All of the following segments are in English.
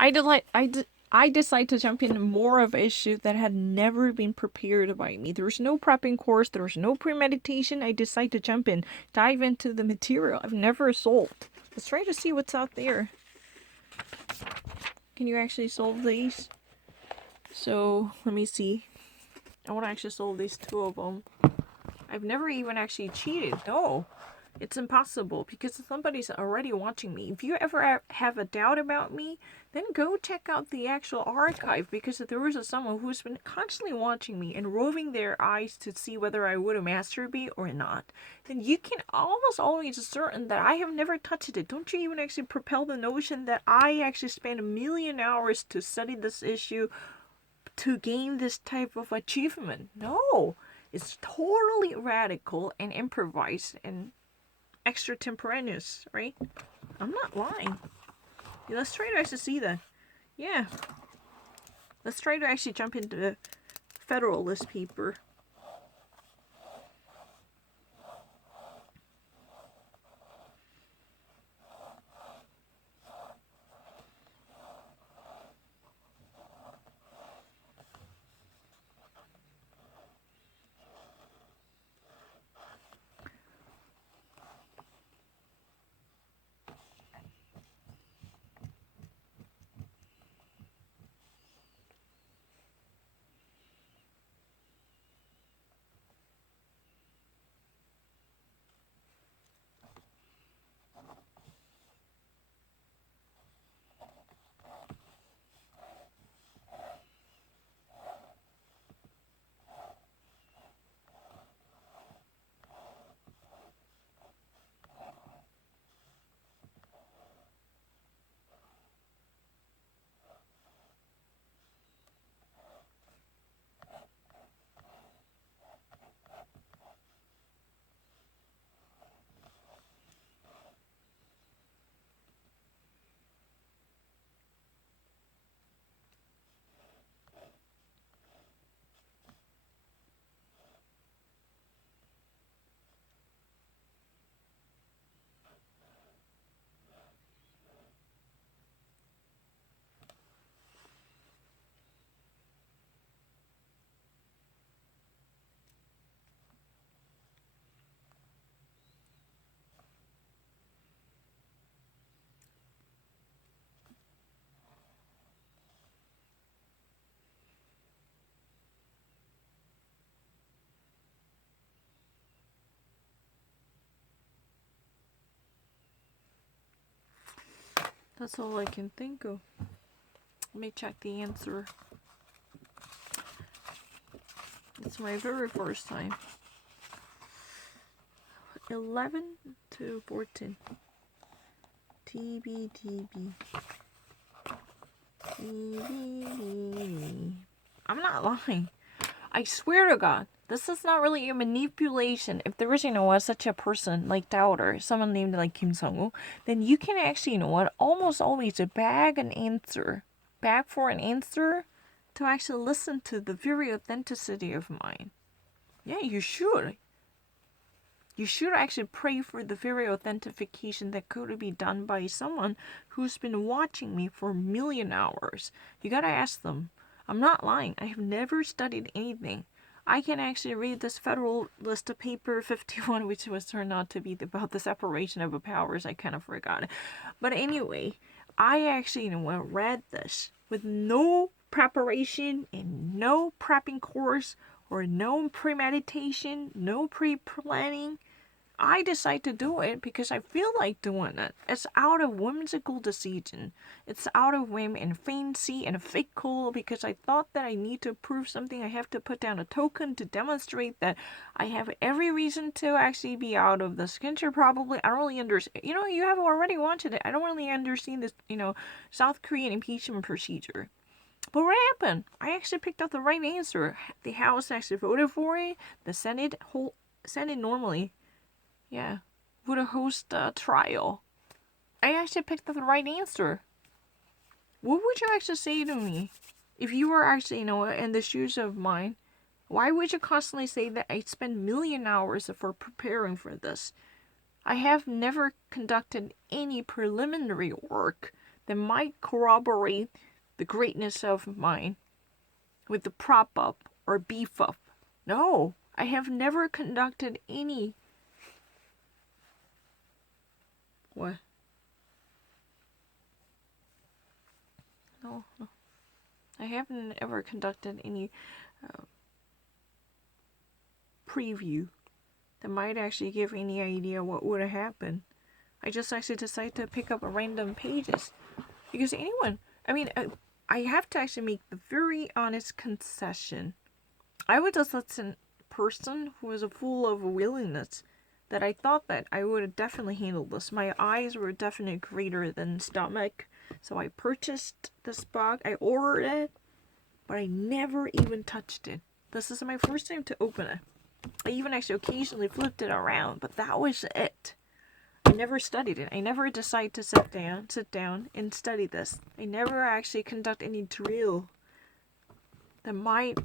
I decide to jump in more of an issue that had never been prepared by me. There's no prepping course, there's no premeditation. I decide to jump in, dive into the material I've never solved. Let's try to see what's out there. Can you actually solve these? So, let me see. I want to actually solve these two of them. I've never even actually cheated. No. It's impossible because somebody's already watching me. If you ever have a doubt about me, then go check out the actual archive because there was someone who's been constantly watching me and roving their eyes to see whether I would masturbate or not. Then you can almost always certain that I have never touched it. Don't you even actually propel the notion that I actually spent 1,000,000 hours to study this issue to gain this type of achievement. No. It's totally radical and improvised and extratemporaneous, right? I'm not lying. Yeah, let's try to actually see that. Yeah. Let's try to actually jump into the Federalist paper. That's all I can think of. Let me check the answer. It's my very first time. 11 to 14. TBTB. TBTB. I'm not lying. I swear to God, this is not really a manipulation. If there is, such a person like Doubter, someone named like Kim Sung-woo, then you can actually, almost always bag for an answer to actually listen to the very authenticity of mine. Yeah, you should. You should actually pray for the very authentication that could be done by someone who's been watching me for 1,000,000 hours. You gotta ask them. I'm not lying. I have never studied anything. I can actually read this Federalist Paper 51, which was turned out to be about the separation of the powers. I kind of forgot. But anyway, I actually read this with no preparation and no prepping course or no premeditation, no pre-planning. I decide to do it because I feel like doing it. It's out of whimsical decision. It's out of whim and fancy and fickle because I thought that I need to prove something. I have to put down a token to demonstrate that I have every reason to actually be out of this country. Probably, I don't really understand. You have already watched it. I don't really understand this, South Korean impeachment procedure. But what happened? I actually picked up the right answer. The House actually voted for it. The Senate normally, yeah, would host a trial. I actually picked up the right answer. What would you actually say to me if you were actually, in the shoes of mine? Why would you constantly say that I spend 1,000,000 hours for preparing for this? I have never conducted any preliminary work that might corroborate the greatness of mine with the prop up or beef up. No, I have never conducted any. What? No, no. I haven't ever conducted any preview that might actually give any idea what would have happened. I just actually decided to pick up random pages. Because anyone, I have to actually make the very honest concession. I was just a person who was full of willingness that I thought that I would have definitely handled this. My eyes were definitely greater than stomach. So I purchased this book. I ordered it, but I never even touched it. This is my first time to open it. I even actually occasionally flipped it around, but that was it. I never studied it. I never decided to sit down and study this. I never actually conduct any drill that might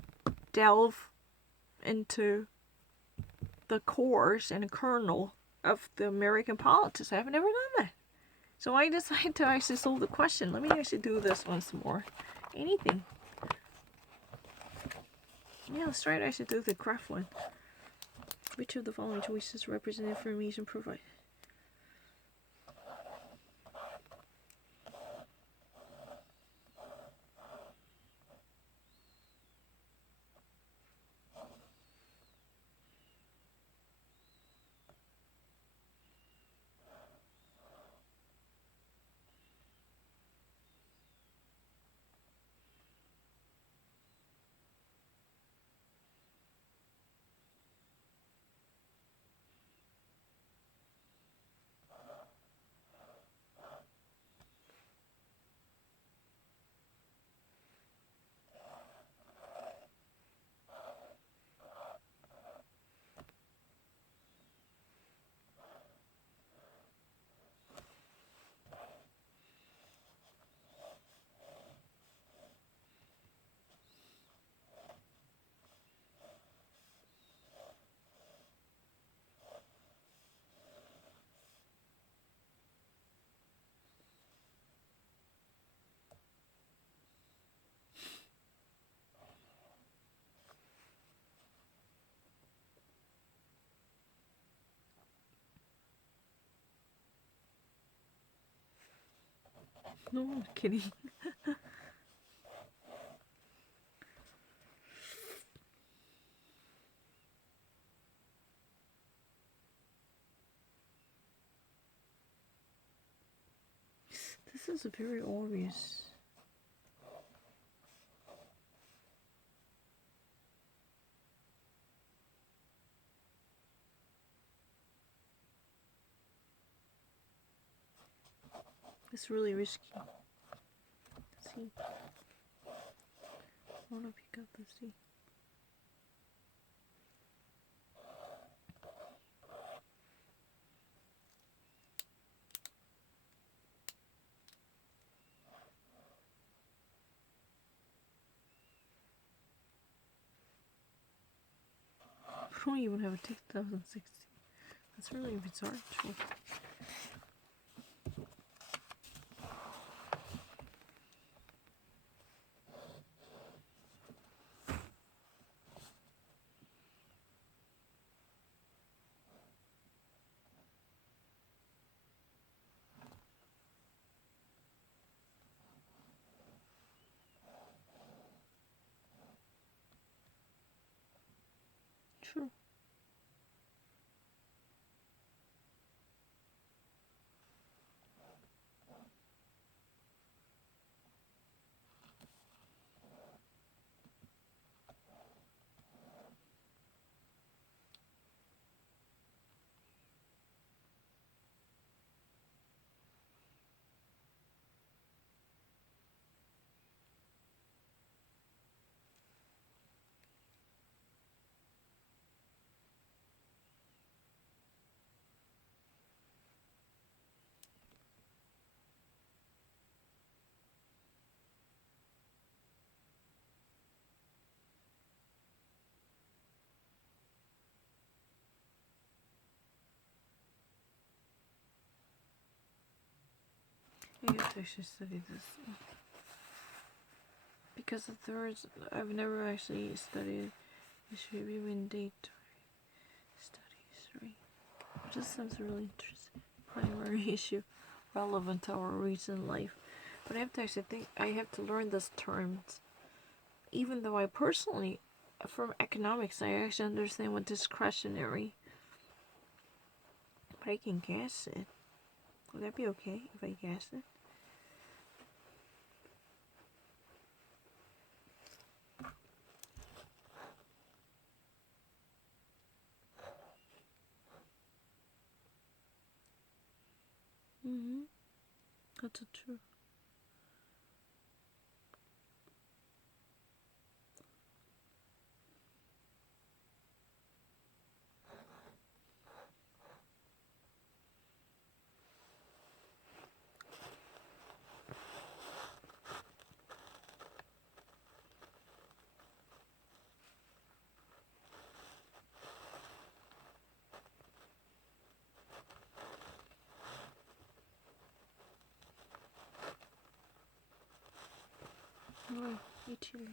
delve into the cores and kernel of the American politics. I've never done that. So I decided to actually solve the question. Let me actually do this once more. Anything. Yeah, let's try to actually do the craft one. Which of the following choices represent information provided? No, I'm kidding. This is very obvious. It's really risky. Let's see. I wanna pick up the C. I don't even have a 2016. That's really bizarre. True. I have to actually study this. Because the thirds, I've never actually studied history between date studies, right? It just sounds really interesting. Primary issue relevant to our recent life. But I have to actually think, I have to learn this terms. Even though I personally, from economics, I actually understand what discretionary. But I can guess it. Would that be okay if I guess it? That's a true. Oh, utilities.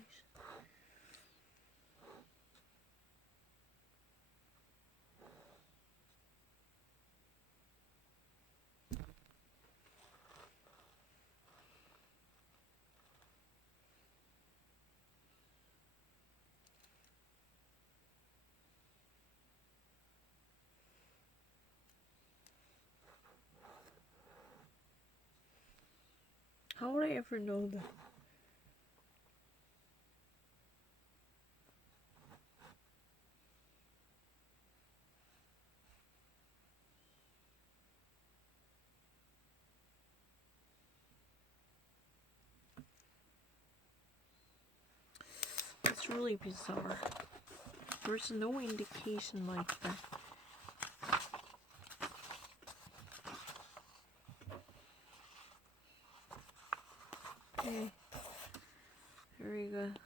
How would I ever know that? It's really bizarre. There's no indication like that. Okay. Very good.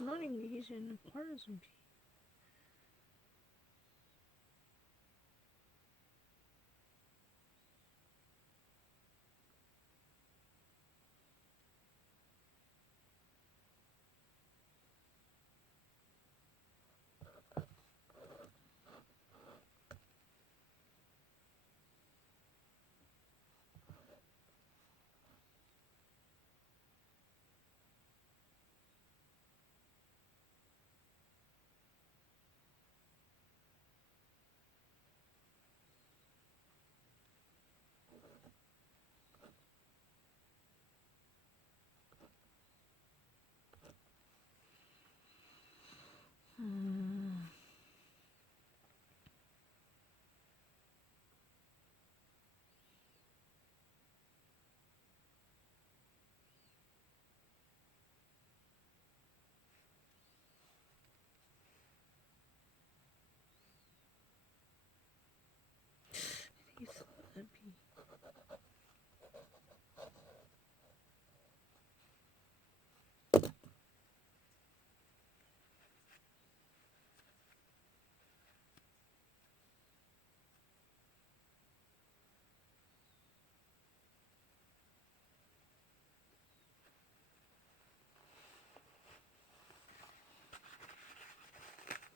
Not engaged in a partisan.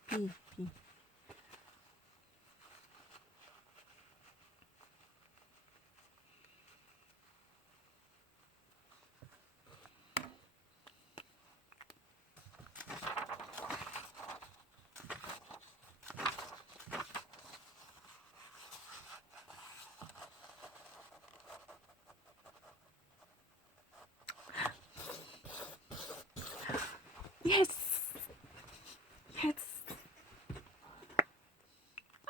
Pee. Yes. Yes.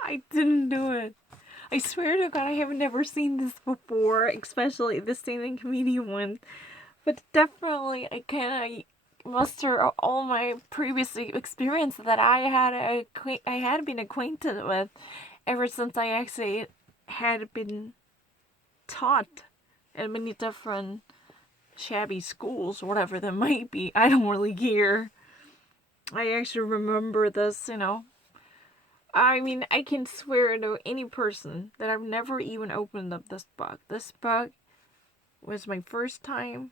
I didn't do it. I swear to God, I have never seen this before, especially the stand-up comedian one. But definitely, I muster all my previous experience that I had been acquainted with ever since I actually had been taught in many different shabby schools, whatever that might be. I don't really care. I actually remember this, I mean, I can swear to any person that I've never even opened up this book. This book was my first time.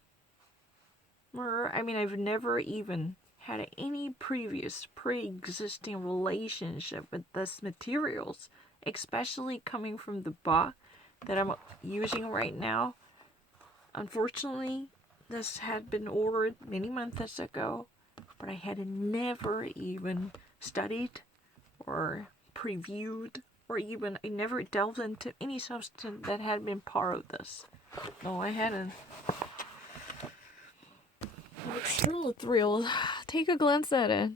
I've never even had any previous pre-existing relationship with this materials, especially coming from the book that I'm using right now. Unfortunately, this had been ordered many months ago, but I had never even studied or previewed or even I never delved into any substance that had been part of this. No, I hadn't. I'm extremely thrilled. Take a glance at it.